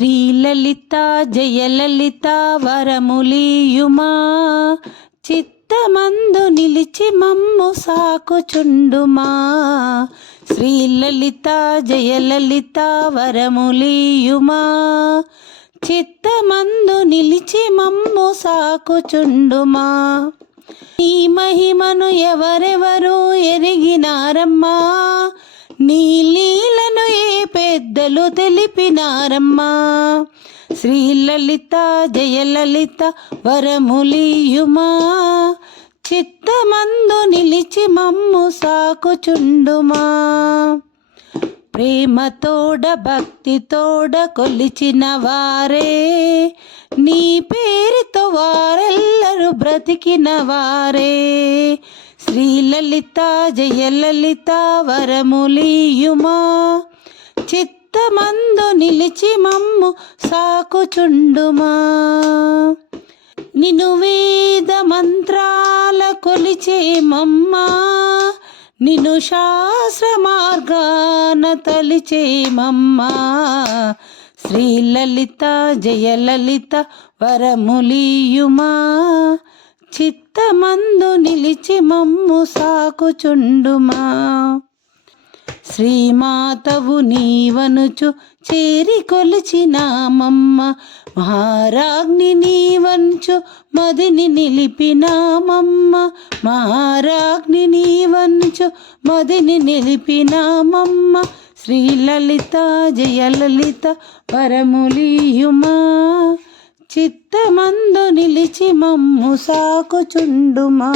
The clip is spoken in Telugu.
శ్రీలలిత జయలలిత వరములీయుమా, చిత్తమందు నిలిచి మమ్ము సాకుచుండుమా. శ్రీలలిత జయలలిత వరములీయుమా, చిత్తమందు నిలిచి మమ్ము సాకుచుండుమా. నీ మహిమను ఎవరెవరు ఎరిగినారమ్మా, నీ లీలను ఏ పెద్దలు తెలిపినారమ్మా. శ్రీలలిత జయలలిత వరములీయుమా, చిత్తమందు నిలిచి మమ్ము సాకుచుండుమా. ప్రేమతోడ భక్తితోడ కొలిచిన వారే, నీ పేరుతో వారెల్లరూ బ్రతికిన వారే. శ్రీలలిత జయలలిత వరములీయుమా, చిత్తమందు నిలిచి మమ్ము సాకుచుండుమా. నిను వేద మంత్రాల కొలిచేమమ్మా, నిను శాస్త్ర మార్గాన తలిచేమమ్మా. శ్రీలలిత జయలలిత వరములీయుమా, చిత్తమందు నిలిచి మమ్ము సాకుచుండుమా. శ్రీమాతవు నీవనుచు చేరి కొలిచినామమ్మ, మహారాజ్ఞి నీవంచు మదిని నిలిపినామమ్మ. మహారాజ్ఞి నీవంచు మదిని నిలిపినామమ్మ. శ్రీలలిత జయలలిత వరములీయుమా, చిత్తమందు నిలిచి మమ్ము సాకుచుండుమా.